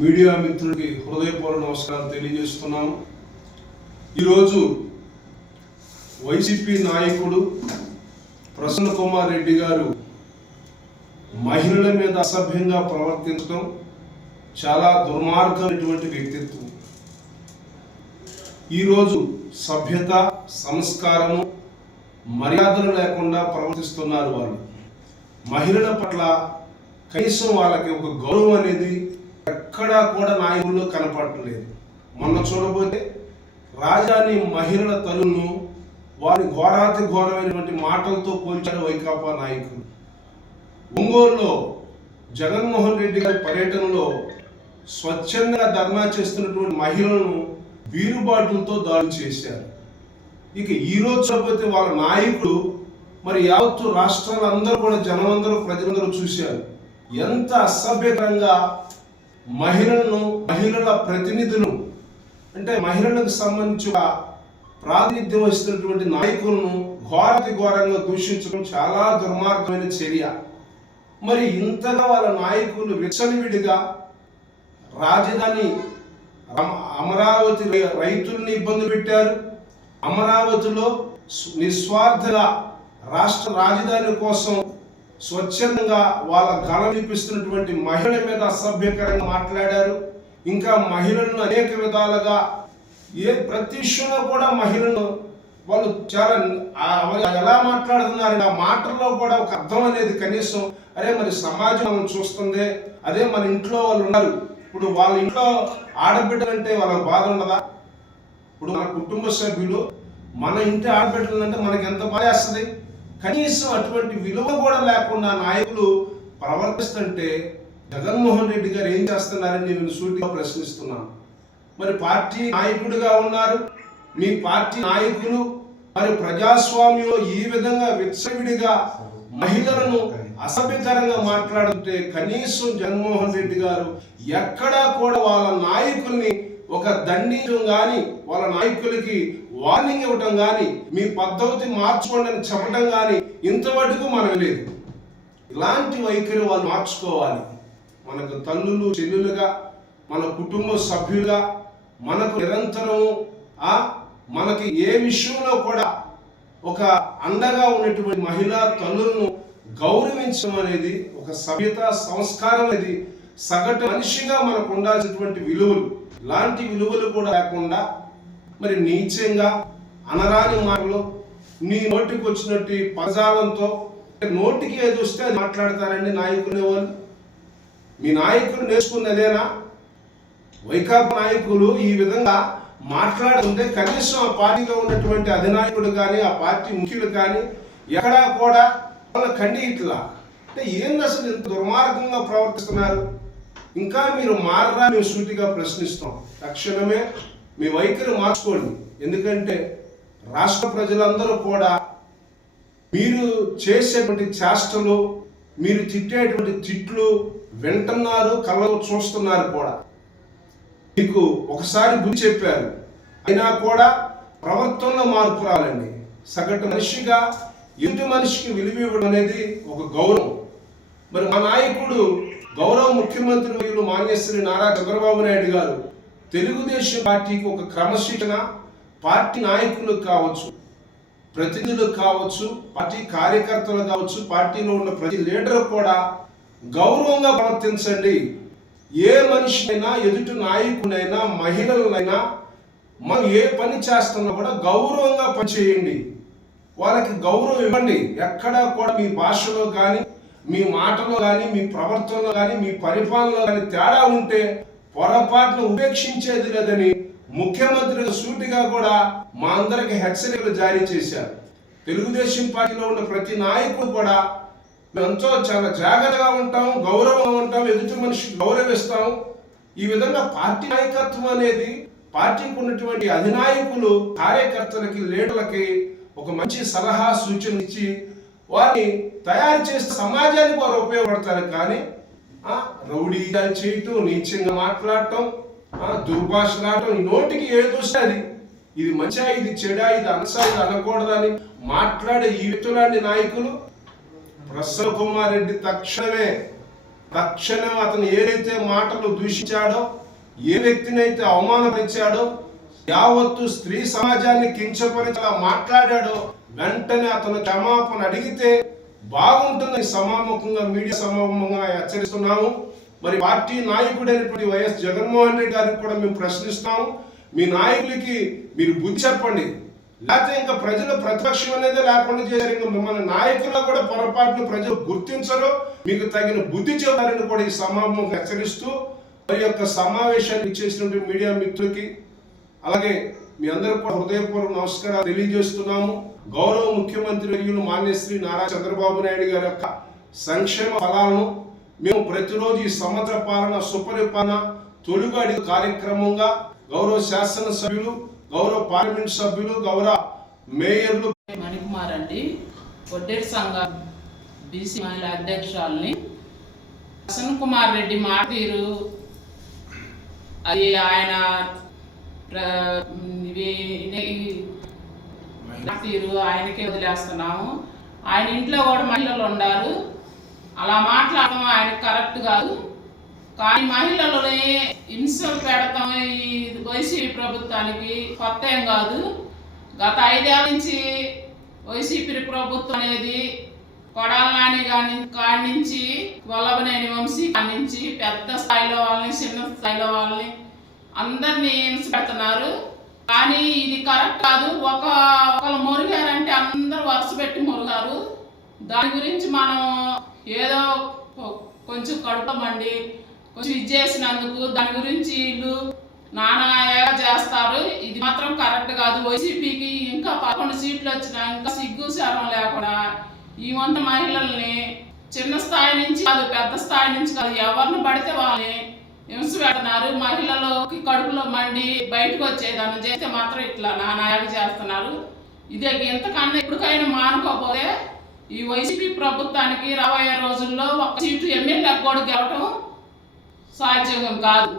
Media మిత్రులకి హృదయపూర్వక నమస్కారం తెలియజేస్తున్నాము. ఈరోజు వైసీపీ నాయకుడు ప్రసన్న కుమార్ రెడ్డి గారు మహిళల మీద అసభ్యంగా ప్రవర్తించడం చాలా దుర్మార్గమైనటువంటి వ్యక్తిత్వం. ఈరోజు సభ్యత, సంస్కారము, మర్యాదలు లేకుండా ప్రవర్తిస్తున్నారు. వాళ్ళు మహిళల పట్ల కనీసం వాళ్ళకి ఒక గౌరవం అనేది ఎక్కడా కూడా నాయకుల్లో కనపడలేదు. మొన్న చూడబోతే రాజధాని మహిళల తల్లులను వారి ఘోరాతి ఘోరమైనటువంటి మాటలతో పోల్చారు వైకాపా నాయకులు. ఒంగోలులో జగన్మోహన్ రెడ్డి గారి పర్యటనలో స్వచ్ఛందంగా ధర్నా చేస్తున్నటువంటి మహిళలను వీరుబాటులతో దాడులు చేశారు. ఇక ఈరోజు చూడబోతే వాళ్ళ నాయకుడు మరి యావత్తు రాష్ట్రాలందరూ కూడా జనమందరూ ప్రజలందరూ చూశారు ఎంత అసభ్యకరంగా మహిళల ప్రతినిధులు అంటే మహిళలకు సంబంధించిన ప్రాతినిధ్యం వహిస్తున్నటువంటి నాయకులను ఘోరాతి ఘోరంగా దూషించడం చాలా దుర్మార్గమైన చర్య. మరి ఇంతగా వాళ్ళ నాయకులు విచ్చలవిడిగా రాజధాని అమరావతి రైతులను ఇబ్బంది పెట్టారు. అమరావతిలో నిస్వార్థంగా రాష్ట్ర రాజధాని కోసం స్వచ్ఛందంగా వాళ్ళ గళం వినిపిస్తున్నటువంటి మహిళల మీద అసభ్యకరంగా మాట్లాడారు. ఇంకా మహిళలను అనేక విధాలుగా ప్రతి విషయంలో కూడా మహిళలను వాళ్ళు చాలా ఎలా మాట్లాడుతున్నారు ఆ మాటల్లో కూడా ఒక అర్థం అనేది కనీసం అరే మరి సమాజం మనం చూస్తుంది, అదే మన ఇంట్లో వాళ్ళు ఉన్నారు. ఇప్పుడు వాళ్ళ ఇంట్లో ఆడబిడ్డలంటే వాళ్ళకి బాధ ఉండదా? ఇప్పుడు మన కుటుంబ సభ్యులు మన ఇంటి ఆడబిడ్డలంటే మనకి ఎంత బాధ వేస్తుంది? కనీసం అటువంటి విలువ కూడా లేకుండా నాయకులు ప్రవర్తిస్తుంటే జగన్మోహన్ రెడ్డి గారు ఏం చేస్తున్నారని నేను సూటిగా ప్రశ్నిస్తున్నాను. మరి పార్టీ నాయకుడిగా ఉన్నారు, మీ పార్టీ నాయకులు మరి ప్రజాస్వామ్యంలో ఈ విధంగా విచ్చవిడిగా మహిళలను అసభ్యకరంగా మాట్లాడుతుంటే కనీసం జగన్మోహన్ రెడ్డి గారు ఎక్కడా కూడా వాళ్ళ నాయకుల్ని ఒక దండించడం కానీ వాళ్ళ నాయకులకి వార్నింగ్ ఇవ్వటం కానీ మీ పద్ధతి మార్చుకోండి అని చెప్పడం కానీ ఇంతవరకు మనకు లేదు. ఇలాంటి వైఖరి వాళ్ళు మార్చుకోవాలి. మనకు తల్లులు చెల్లులుగా మన కుటుంబ సభ్యులుగా మనకు నిరంతరం మనకి ఏ విషయంలో కూడా ఒక అండగా ఉన్నటువంటి మహిళా తల్లులను గౌరవించడం అనేది ఒక సభ్యత, సంస్కారం అనేది సగటు మనిషిగా మనకు ఉండాల్సినటువంటి విలువలు. ఇలాంటి విలువలు కూడా లేకుండా మరి నీచంగా అనరాని మాటలు నీ నోటికి వచ్చినట్టు పదజాలంతో నోటికి ఏది వస్తే అది మాట్లాడతారండి నాయకులు. వాళ్ళు మీ నాయకులు నేర్చుకున్నదేనా? వైకాపా నాయకులు ఈ విధంగా మాట్లాడుతుంటే కనీసం ఆ పార్టీలో ఉన్నటువంటి అధినాయకుడు కానీ ఆ పార్టీ ముఖ్యులు కానీ ఎక్కడా కూడా వాళ్ళ కండి ఇట్లా అంటే ఏంది అసలు ఇంత దుర్మార్గంగా ప్రవర్తిస్తున్నారు? ఇంకా మీరు మారరా? మేము సూటిగా ప్రశ్నిస్తాం. తక్షణమే మీ వైఖరి మార్చుకోండి. ఎందుకంటే రాష్ట్ర ప్రజలందరూ కూడా మీరు చేసేటువంటి చేష్టలు, మీరు తిట్టేటువంటి తిట్లు వింటున్నారు, కళ్ళలో చూస్తున్నారు కూడా. మీకు ఒకసారి బుద్ధి చెప్పారు, అయినా కూడా ప్రవర్తనలో మార్పు రావాలండి. సగటు మనిషిగా ఎదుటి మనిషికి విలువ ఇవ్వడం అనేది ఒక గౌరవం. మరి మా నాయకుడు గౌరవ ముఖ్యమంత్రి మాన్యశ్రీ నారా చంద్రబాబు నాయుడు గారు తెలుగుదేశం పార్టీకి ఒక క్రమశిక్షణ, పార్టీ నాయకులు కావచ్చు, ప్రతినిధులు కావచ్చు, పార్టీ కార్యకర్తలు కావచ్చు, పార్టీలో ఉన్న ప్రతి లీడర్ కూడా గౌరవంగా ప్రవర్తించండి. ఏ మనిషినైనా, ఎదుటి నాయకునైనా, మహిళలైనా మనం ఏ పని చేస్తున్నా కూడా గౌరవంగా పనిచేయండి. వాళ్ళకి గౌరవం ఇవ్వండి. ఎక్కడా కూడా మీ భాషలో కానీ, మీ మాటలో కానీ, మీ ప్రవర్తనలో కానీ, మీ పరిపాలనలో కానీ తేడా ఉంటే పొరపాటును ఉపేక్షించేది లేదని ముఖ్యమంత్రి సూటిగా కూడా మా అందరికి హెచ్చరికలు జారీ చేశారు. తెలుగుదేశం పార్టీలో ఉన్న ప్రతి నాయకుడు కూడా మేమంతో చాలా జాగ్రత్తగా ఉంటాం, గౌరవంగా ఉంటాం, ఎదుటి మనిషికి గౌరవిస్తాం. ఈ విధంగా పార్టీ నాయకత్వం అనేది పార్టీకి ఉన్నటువంటి అధినాయకులు కార్యకర్తలకి, లీడర్లకి ఒక మంచి సలహా సూచన ఇచ్చి వారిని తయారు చేస్తే సమాజానికి వారు ఉపయోగపడతారు. కానీ రౌడీగా చేయటం, నీచంగా మాట్లాడటం, దుర్భాషలాడటం, ఈ నోటికి ఏది వస్తే అది ఇది మంచిగా, ఇది చెడా, ఇది అనసా, ఇది అనకూడదని మాట్లాడే ఈ వ్యక్తులాంటి నాయకులు ప్రసన్న కుమార్ రెడ్డి తక్షణమే తక్షణం అతను ఏదైతే మాటలు దూషించాడో, ఏ వ్యక్తినైతే అవమానపరిచాడో, యావత్తు స్త్రీ సమాజాన్ని కించపరిచేలా మాట్లాడాడో వెంటనే అతను క్షమాపణ అడిగితే బాగుంటుందని సమాముఖంగా మీడియా సమాముఖంగా హెచ్చరిస్తున్నాము. మరి పార్టీ నాయకుడైనటువంటి వైఎస్ జగన్మోహన్ రెడ్డి గారికి కూడా మేము ప్రశ్నిస్తున్నాము. మీ నాయకులకి మీరు బుద్ధి చెప్పండి, లేకపోతే ఇంకా ప్రజలు ప్రతిపక్షం అనేది లేకుండా చేశారు. ఇంకా మిమ్మల్ని నాయకులు కూడా పొరపాటును ప్రజలు గుర్తించరు, మీకు తగిన బుద్ధి చెబుతారని కూడా ఈ సమావేశం హెచ్చరిస్తూ మరి యొక్క సమావేశాన్ని ఇచ్చేసినటువంటి మీడియా మిత్రులకి, అలాగే మీ అందరూ కూడా హృదయపూర్వక నమస్కారాలు తెలియజేస్తున్నాము. గౌరవ ముఖ్యమంత్రి వర్యులు మాన్యశ్రీ నారా చంద్రబాబు నాయుడు గారి యొక్క సంక్షేమ ఫలాలను మేము ప్రతిరోజు ఈ సంవత్సర పాలన సుపరిపాలన తొలుగు అడుగు కార్యక్రమంగా గౌరవ శాసనసభ్యులు, గౌరవ పార్లమెంట్ సభ్యులు, గౌరవ మేయర్లు మణికుమార్ అండి, వడ్డేరు సంఘం బీసీ మహిళా అధ్యక్షురాలని. ప్రసన్న కుమార్ రెడ్డి మాట తీరు అది ఆయన తీరు ఆయనకే వదిలేస్తున్నాము. ఆయన ఇంట్లో కూడా మహిళలు ఉన్నారు, అలా మాట్లాడటం ఆయనకు కరెక్ట్ కాదు. కానీ మహిళలని హింసలు పెడతాం ఈ వైసీపీ ప్రభుత్వానికి కొత్త ఏం కాదు. గత 5 ఏళ్ళ నుంచి వైసీపీ ప్రభుత్వం అనేది కొడాలని కాడి నుంచి వల్లభనేని వంశీ కాడి నుంచి పెద్ద స్థాయిలో వాళ్ళని, చిన్న స్థాయిలో వాళ్ళని అందరినీ హింస పెడుతున్నారు. కానీ ఇది కరెక్ట్ కాదు. ఒకళ్ళు మురిగారంటే అందరూ వరుస పెట్టి మురిగారు. దాని గురించి మనం ఏదో కొంచెం కడుపమండి కొంచెం ఇది చేసినందుకు దాని గురించి వీళ్ళు నానా చేస్తారు. ఇది మాత్రం కరెక్ట్ కాదు. వైసీపీకి ఇంకా 11 సీట్లు వచ్చినా ఇంకా సిగ్గు శారం లేకుండా ఈ వంట మహిళల్ని చిన్న స్థాయి నుంచి కాదు, పెద్ద స్థాయి నుంచి కాదు, ఎవరిని పడితే వాళ్ళని హింస పెడుతున్నారు. మహిళలకి కడుపులో మండి బయటకు వచ్చేదాన్ని చేస్తే మాత్రం ఇట్లా నానాయాలు చేస్తున్నారు. ఇదే ఇంతకన్నా ఎప్పటికైనా మానుకోకపోతే ఈ వైసీపీ ప్రభుత్వానికి రాబోయే రోజుల్లో 1 సీటు ఎమ్మెల్యే కూడా గెలవటం సాధ్యం కాదు.